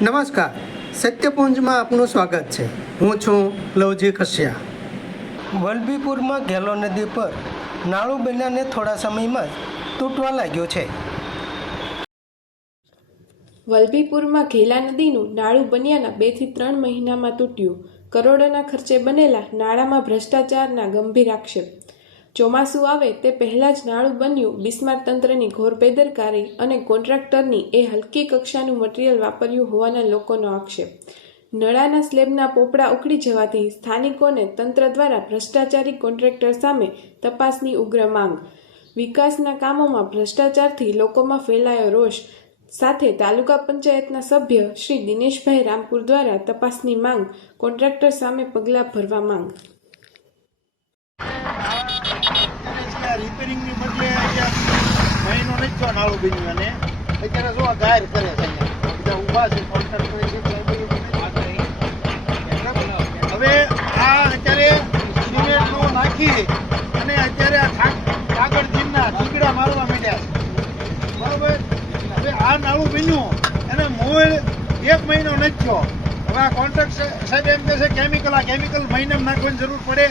નમસ્કાર, સત્યપુંજમાં આપનું સ્વાગત છે. હું છું લવજી કશ્યા. વલભીપુરમાં ઘેલો નદી પર નાળું બન્યાને થોડા સમયમાં જ તૂટવા લાગ્યો છે. વલભીપુરમાં ઘેલા નદીનું નાળું બન્યાના 2 થી 3 મહિનામાં તૂટ્યું. કરોડોના ખર્ચે બનેલા નાળામાં ભ્રષ્ટાચારના ગંભીર આક્ષેપ. ચોમાસું આવે તે પહેલાં જ નાળું બન્યું. બિસ્માર તંત્રની ઘોર બેદરકારી અને કોન્ટ્રાક્ટરની એ હલકી કક્ષાનું મટીરીયલ વાપર્યું હોવાના લોકોનો આક્ષેપ. નળાના સ્લેબના પોપડા ઉખડી જવાથી સ્થાનિકોને તંત્ર દ્વારા ભ્રષ્ટાચારી કોન્ટ્રાક્ટર સામે તપાસની ઉગ્ર માંગ. વિકાસના કામોમાં ભ્રષ્ટાચારથી લોકોમાં ફેલાયો રોષ સાથે તાલુકા પંચાયતના સભ્ય શ્રી દિનેશભાઈ રામપુર દ્વારા તપાસની માંગ. કોન્ટ્રાક્ટર સામે પગલાં ભરવા માંગ. રિપેરિંગની બદલે મહિનો નથી થયો નાળું બન્યું અને અત્યારે જો ગાયર કરે છે બધા ઊભા છે કોન્ટ્રાક્ટર હવે આ અત્યારે સિમેન્ટનું નાખી અને અત્યારે આ કાગળ જીમના ટીકડા મારવા માંડ્યા છે બરાબર. હવે આ નાળું બન્યું અને મૂળ 1 મહિનો નથી થયો. હવે આ કોન્ટ્રાક્ટર સાહેબ એમ કહે છે કેમિકલ મહિનામાં નાખવાની જરૂર પડે.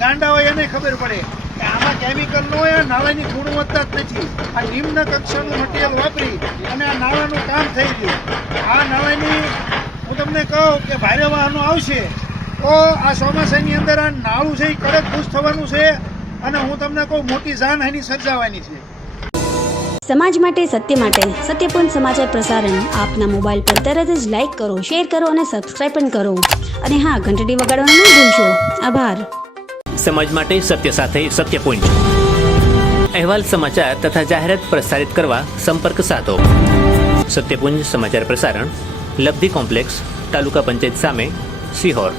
ગાંડા હોય એને ખબર પડે કે આમાં કેમિકલ ન હોય, નાળાની ગુણવત્તા જ નથી. આ નિમ્ન કક્ષાનું મટીરિયલ વાપરી અને આ નાળાનું કામ થઈ ગયું. આ નાળાની હું તમને કહું કે ભારે વાહનો આવશે તો આ ચોમાસાની અંદર આ નાળું છે એ કડક ખુશ થવાનું છે અને હું તમને કહું મોટી જાનહાનિ સર્જાવાની છે. સમાજ માટે સત્ય માટે સત્યપૂર્ણ સમાચાર પ્રસારણ આપના મોબાઈલ પર તરત જ લાઈક કરો, શેર કરો અને સબસ્ક્રાઈબ પણ કરો. અને હા, ઘંટડી વગાડવાનું ન ભૂલશો. આભાર. સમાજ માટે સત્ય સાથે સત્યપુંજ. અહેવાલ, સમાચાર તથા જાહેરાત પ્રસારિત કરવા સંપર્ક સાધો. સત્યપુંજ સમાચાર પ્રસારણ, લબ્ધિ કોમ્પ્લેક્સ, તાલુકા પંચાયત સામે, સિહોર.